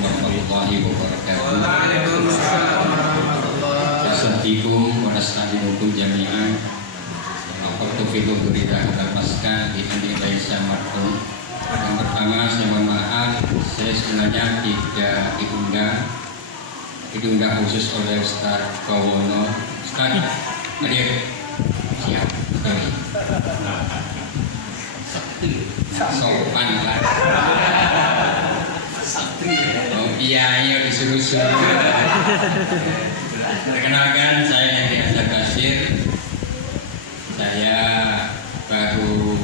warahmatullahi wabarakatuh. Assalamualaikum warahmatullahi jami'an. Waktu video berita terlepaskan di nilai samarku. Yang pertama saya mohon maaf, saya sebenarnya tidak diundang khusus oleh Ustaz Kawono. Ustaz, hadir. Siap, sopan lah. Oh iya, disuruh-suruh. Perkenalkan, saya Henry Azhar Basir. Saya baru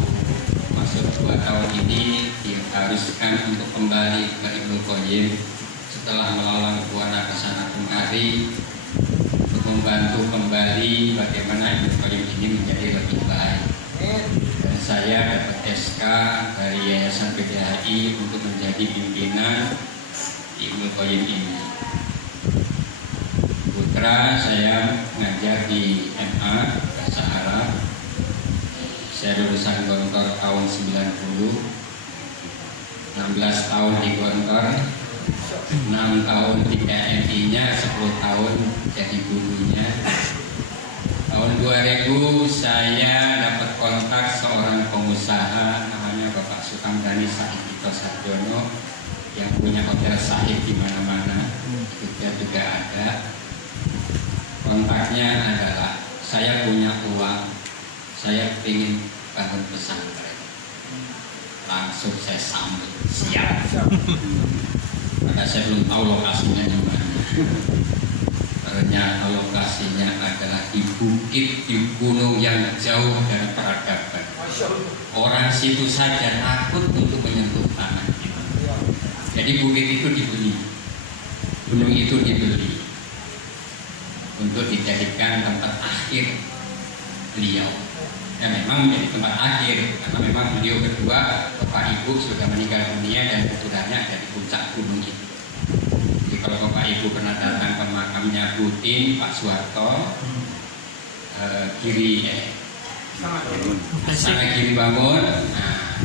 masuk 2 tahun ini diharuskan untuk kembali ke Ibnu Qayyim setelah melalang buana kesana kemari untuk membantu kembali bagaimana Ibnu Qayyim ini menjadi lebih baik. Dan saya dapat SK dari Yayasan PDHI untuk menjadi pimpinan Ibnu Qayyim ini. Putra saya mengajar di MA Bahasa Arab. Saya lulusan Gontor tahun 90, 16 tahun di Gontor, 6 tahun di KMI-nya, 10 tahun jadi gurunya. Tahun 2000 saya dapat kontak seorang pengusaha namanya Bapak Sukamdani Sahidito Sarjono yang punya hotel Sahid di mana-mana. Dia juga ada. Kontaknya adalah saya punya uang, saya ingin bangun pesantren. Langsung saya sambut, siap. Karena saya belum tahu lokasinya di mana. Ternyata lokasinya adalah di bukit, di gunung yang jauh dari peradaban. Orang situ saja takut untuk menyentuh tanah kita. Jadi bukit itu dibeli, gunung itu dibeli untuk dijadikan tempat akhir beliau. Ya memang menjadi tempat akhir karena memang beliau kedua, Bapak Ibu sudah meninggal dunia dan keturunannya ada di puncak gunung itu. Jadi kalau Bapak Ibu pernah datang ke makamnya Putin, Pak Soeharto, sana kiri bangun, nah,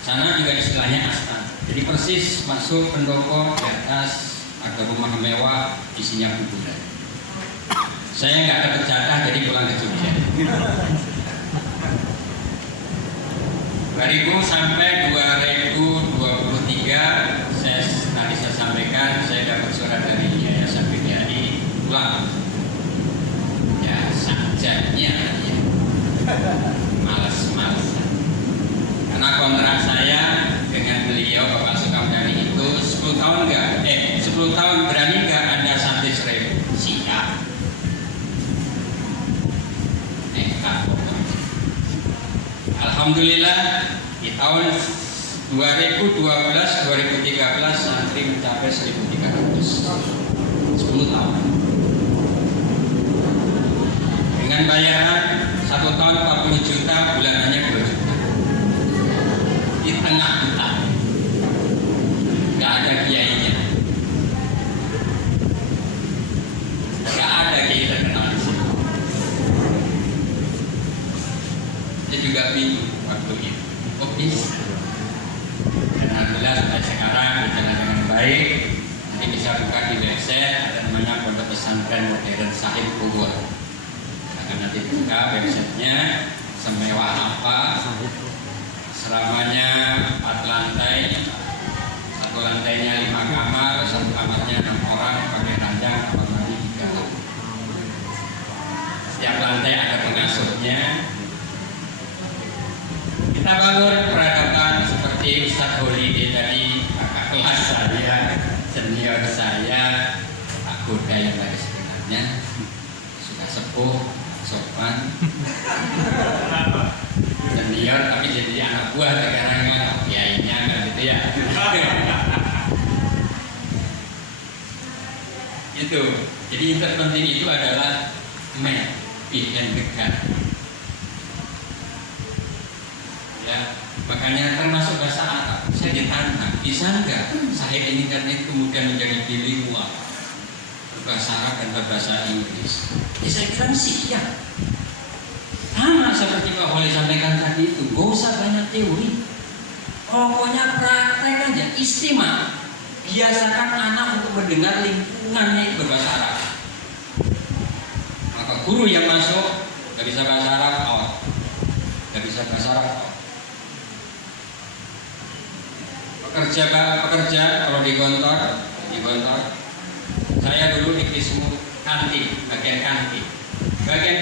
sana juga istilahnya astana. Jadi persis masuk pendopo, di atas ada rumah mewah, isinya kuburan. Saya nggak dapat jatah jadi pulang ke Jogja. 2000 sampai 2023 tadi saya sampaikan saya dapat surat dari Yayasan PDHI pulang. Ya sajanya ya. Males-malesan. Karena kontrak saya dengan beliau Bapak Sukamdani itu 10 tahun enggak? 10 tahun berani enggak Anda santai 1000? Siap. Alhamdulillah di tahun 2012-2013 santri mencapai 1.300, 10 tahun dengan bayaran 1 tahun 40 juta, bulanannya 2 juta di tengah hutan, nggak ada kiainya, nggak ada kiai terkenal di sini. Dia juga bingung waktu itu, kok bisa? Dan alhamdulillah sampai sekarang berjalan dengan baik. Nanti bisa buka di website, ada namanya Pondok Pesantren Modern Sahid Bogor. Akan nanti buka websitenya, semewah apa, asramanya 4 lantai, 1 lantainya 5 kamar, 1 kamarnya 6 orang, pakai ranjang, kamar mandi 3. Setiap lantai ada pengasuhnya. Kita bangun peradaban seperti Ustadz Holiday tadi, kakak kelas saya, senior saya, Pak Goda yang tadi sebenarnya sudah sepuh, sopan, senior tapi jadi anak buah sekarang kan, kiainya kan gitu ya. Itu, jadi yang terpenting itu adalah pilihan dekat. Ya, makanya termasuk bahasa Arab saya ditantang, bisa nggak Sahid ini kan kemudian menjadi bilingual berbahasa Arab dan berbahasa Inggris? Ya saya kira sih ya, sama seperti Pak Wali sampaikan tadi itu, gak usah banyak teori, pokoknya praktek aja, istimewa. biasakan anak untuk mendengar lingkungannya berbahasa Arab. Maka guru yang masuk nggak bisa bahasa Arab, nggak bisa bahasa Arab. Pekerja kalau di kantor, saya dulu di Kismu kantin, bagian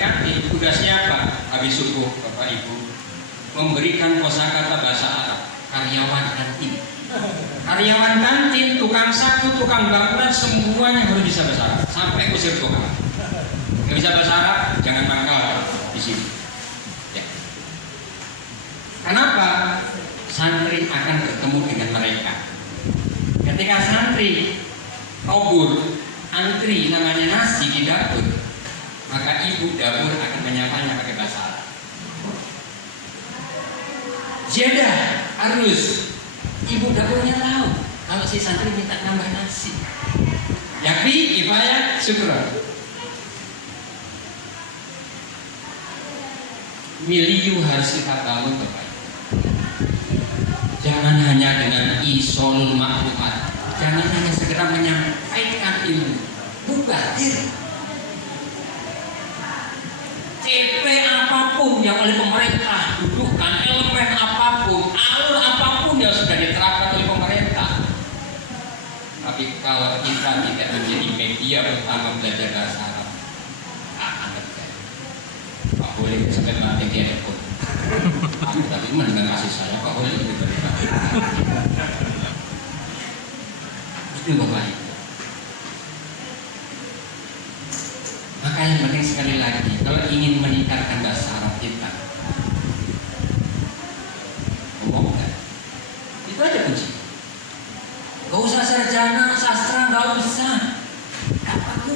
kantin tugasnya apa? Habis subuh Bapak Ibu memberikan kosakata bahasa Arab karyawan kantin, tukang sapu, tukang bangunan, semuanya harus bisa bahasa Arab sampai kusir tukang. Nggak bisa bahasa Arab, jangan mangkal di sini. Ya. Kenapa? Santri akan bertemu dengan mereka. Ketika santri obur, antri namanya nasi di dapur, maka ibu dapur akan menyapanya pakai bahasa Arab. Jadah harus ibu dapurnya tahu kalau si santri minta nambah nasi. Yakfi, kifayah, syukran. Milieu harus kita bangun Bapak. Jangan hanya dengan isolul maklumat, jangan hanya segera menyampaikan ilmu, mubadir. CP apapun yang oleh pemerintah dudukan, elemen apapun, alur apapun yang sudah diterapkan oleh pemerintah. Tapi kalau kita tidak menjadi media utama belajar bahasa Arab, akan terjadi. Pak boleh sampai mati dia pun. Aku tadi dengan kasih saya Pak boleh diberikan. Itu Bapak. Maka yang penting sekali lagi, kalau ingin meningkatkan bahasa Arab kita, ngomongkan. Itu aja kunci. Gak usah sarjana, sastra, gak usah. Gak perlu.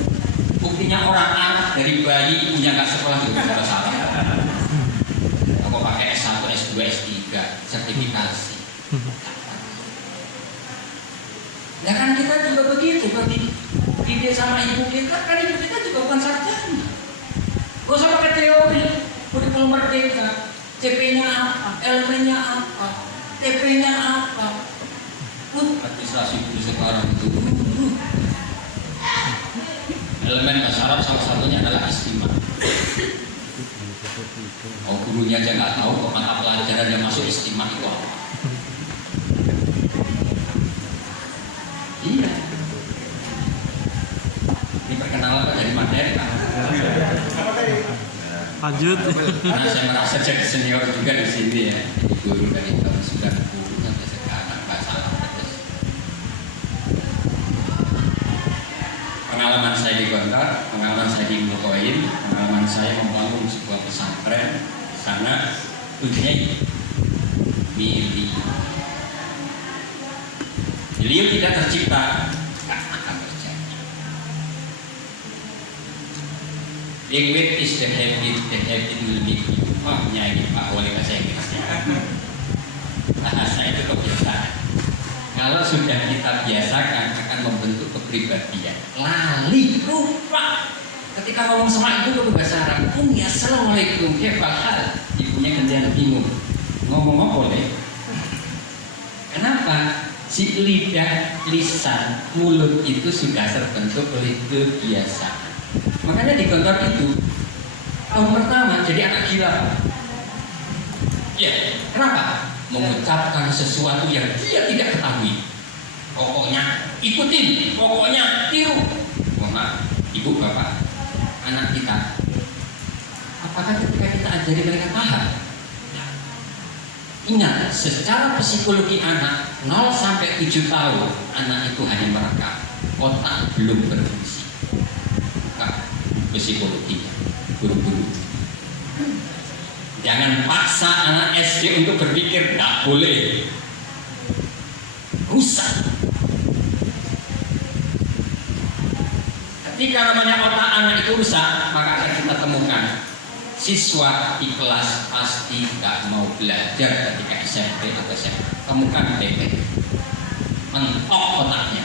Buktinya orang Arab dari bayi punya gak sekolah juga bisa bahasa Arab. Aku pakai S1, S2, S3, sertifikasi. Ya kan kita juga begitu, dididik sama ibu kita, kan ibu kita juga bukan sarjana. Gak usah pakai teori, kurikulum merdeka, CP-nya apa, elemennya apa, TP-nya apa. Administrasi guru sekarang itu. Elemen bahasa Arab salah satunya adalah istimewa. Oh, gurunya aja nggak tahu kok mata pelajaran yang masuk istimewa itu apa. Iya. Ini perkenalan dari materi kan? Lanjut. Karena saya merasa jadi senior juga di sini ya. Jadi guru dari tahun 90 sampai sekarang bahasa Arab terus. Pengalaman saya di Gontar, pengalaman saya di Mukoin, pengalaman saya membangun sebuah pesantren sana kuncinya milih. Beliau tidak tercipta, akan terjadi. Language is the habit will make you. Nyanyi Pak Wali bahasa Inggrisnya. Bahasa itu kebiasaan. Kalau sudah kita biasakan akan membentuk kepribadian. Lali, lupa. Ketika ngomong sama ibu ke bahasa Arab, ya assalamualaikum, kefal. Ibunya gantian bingung. Ngomong apa boleh? Kenapa? Si lidah, lisan, mulut itu sudah terbentuk oleh kebiasaan. Makanya di kantor itu tahun pertama jadi anak gila. Ya, kenapa? Mengucapkan sesuatu yang dia tidak ketahui. Pokoknya ikutin, pokoknya tiru. Maaf, ibu bapak, anak kita. Apakah ketika kita ajari mereka paham? Ingat, secara psikologi anak 0 sampai 7 tahun anak itu hanya merekam, otak belum berfungsi. Psikologinya, guru-guru. Jangan paksa anak SD untuk berpikir, tidak boleh. Rusak. Ketika namanya otak anak itu rusak, maka akan kita temukan siswa di kelas pasti gak mau belajar ketika SMP atau SMA. Temukan TP, mentok otaknya,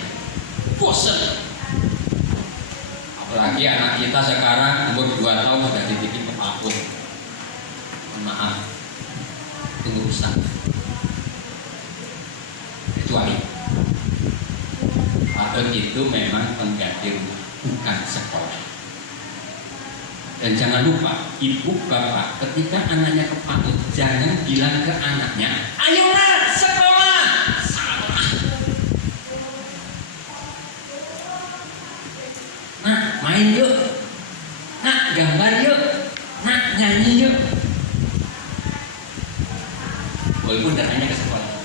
bosan. Apalagi anak kita sekarang umur 2 tahun sudah dididik apapun. Maaf, itu rusak. Kecuali PAUD itu memang pengganti rumah, bukan sekolah. Dan jangan lupa, ibu bapak ketika anaknya ke PAUD, jangan bilang ke anaknya, ayolah sekolah. Salah. Nak main yuk, nak gambar yuk, nak nyanyi yuk. Walaupun datangnya ke sekolah.